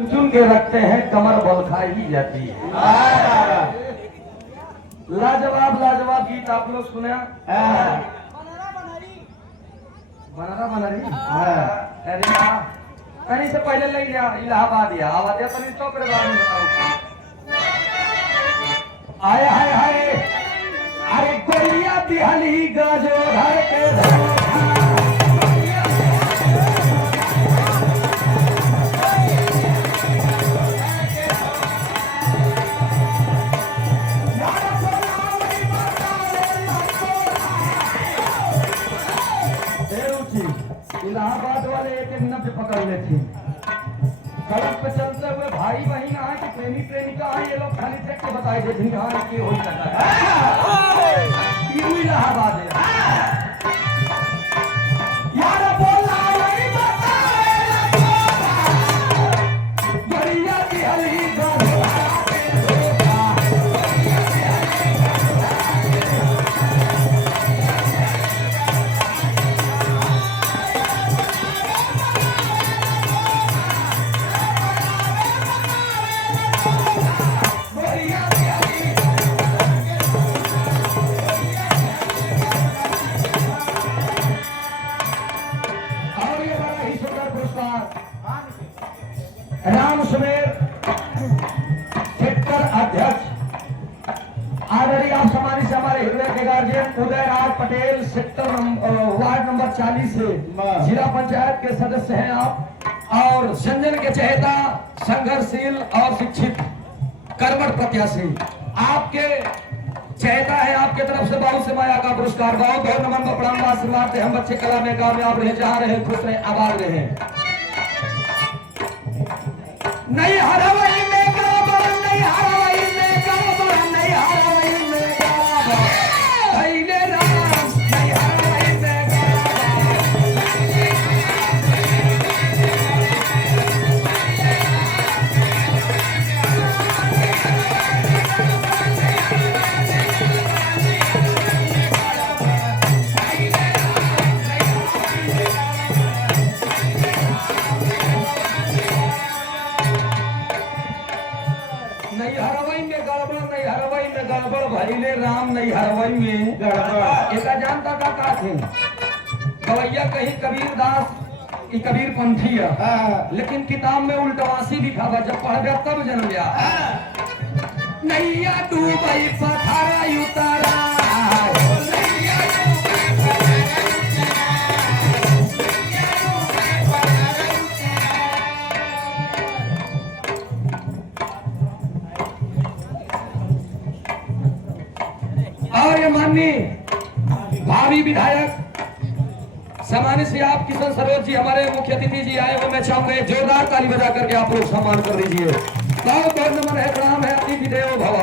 चुन के रखते हैं, कमर बल खाई जाती है। लाजवाब लाजवाब गीत आप लोग सुने। बनारा बनारी अरे वाह, कहीं से पहले ले लिया इलाहाबाद या आवाज या तनी तो करे बारे में बताओ। आया हाय हाय, अरे कोलिया दिहली गाजो घर के इलाहाबाद वाले एक एक नब्ज पकड़ लेते। सड़क पे चलते हुए भाई बहन आए कि प्रेमी प्रेमिका आए, ये लोग खाली देख के बताए देते कहाँ की हो सकता है। इलाहाबाद है यार, बोला वही बढ़िया की हली राम सुमेर सेक्टर अध्यक्ष आदरणीय आप समाधि से हमारे हृदय के गार्जियन उदय राज पटेल सेक्टर वार्ड नंबर 40 से जिला पंचायत के सदस्य हैं आप, और संजन के चहेता संघर्षशील और शिक्षित कर्मठ प्रत्याशी आपके चहेता है। आपके तरफ से बहुत से माया का पुरस्कार, बहुत बहुत नमन प्रणाम आशीर्वाद दे। हम बच्चे कला में कामयाब रहे, जहाँ रहे खुश रहे, आबाद रहे। नहीं हरवई में काबा, नहीं हरवई में काबा, नहीं हरवई में काबा, धैले राम, नहीं हरवई में गड़बड़ भइले राम, नहीं हरवई में गड़बड़। एका जानता का थे गवैया कहीं कबीर दास की कबीर पंथी है, लेकिन किताब में उल्टवासी लिखा हुआ, जब पढ़ गया तब जन्म लिया। नैया डूबई पथारा उतारा, और ये माननीय भावी विधायक सम्मानित श्री आप किशन सरोज जी हमारे मुख्य अतिथि जी आए हुए, मैं चाहूंगा एक जोरदार ताली बजा करके आप लोग सम्मान कर दीजिए। बहुत बहुत नमन है, प्रणाम है, अतिथि देवो भव।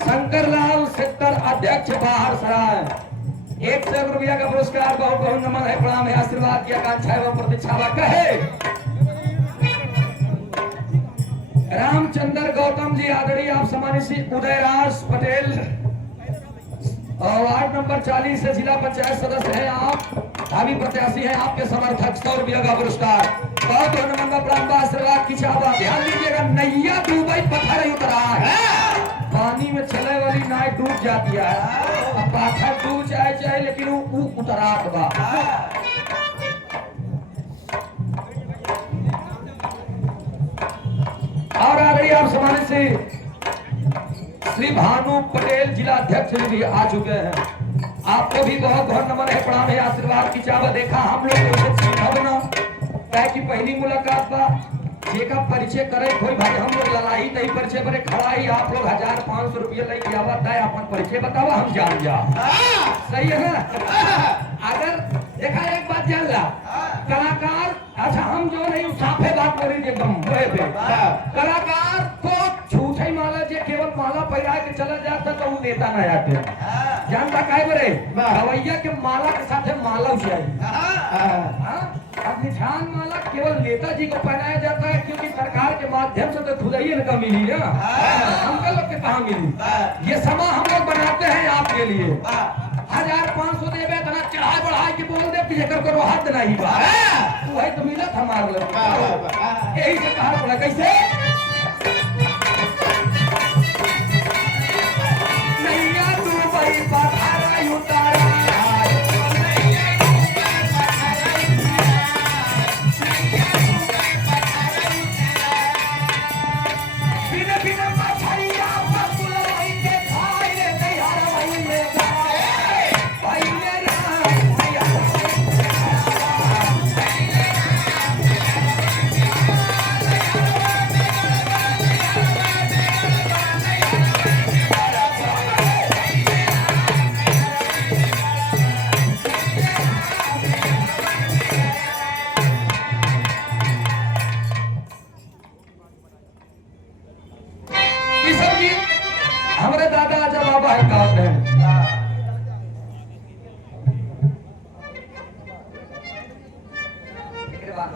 शंकरलाल सेक्टर अध्यक्ष बाहर सराय, 100 रुपया का पुरस्कार, बहुत बहुत नमन है, प्रणाम है, आशीर्वाद की आकांक्षा एवं प्रतीक्षा कहे। रामचंद्र गौतम जी आदरणीय आप सम्मानित श्री उदयराज पटेल वार्ड नंबर 40 से जिला पंचायत सदस्य हैं आप, भावी प्रत्याशी हैं, आपके समर्थक 100 रुपया का पुरस्कार, बहुत नमन प्रणाम आशीर्वाद की चाहता। ध्यान दीजिएगा, नैया डूबई पत्थर उतरा है, पानी में चले वाली नाव डूब जाती है, पत्थर डूब चाहे लेकिन वो उतरात बा। और आदरणीय आप सम्मानित श्री भानु पटेल जिला अध्यक्ष भी आ चुके हैं, आपको भी बहुत बहुत नमन है, प्रणाम है, आशीर्वाद की चाहत। देखा हम लोग क्या कि पहली मुलाकात बा, जेका परिचय करे कोई भाई हम लोग ललाई तई परिचय पर खड़ा ही, आप लोग 1500 रुपया लेके आवत है, अपन परिचय बतावा हम जान जा। सही है ना? अगर देखा एक बात जान ला, कलाकार अच्छा हम जो नहीं साफे बात बोली एकदम कलाकार को झूठे ही माला जे केवल माला पैरा के चला जाता तो वो देता ना जाते, जानता काहे बरे गवैया के माला के साथ माला चाहिए। अब निशान माला केवल नेताजी को पहनाया जाता है, क्योंकि सरकार के माध्यम से तो खुदाई का मिली ना, हमको लोग के कहाँ मिली। ये समा हम लोग बनाते हैं आपके लिए, 1500 देबे तना चढ़ाई बढ़ाई के बोल दे कि एकर करो हाथ नहीं बा तू है तो मिलत हमार लग यही से कहा पड़ा कैसे नैया तू बई पठारा उतारा हमारे दादा जब बाबा है गाँव में बात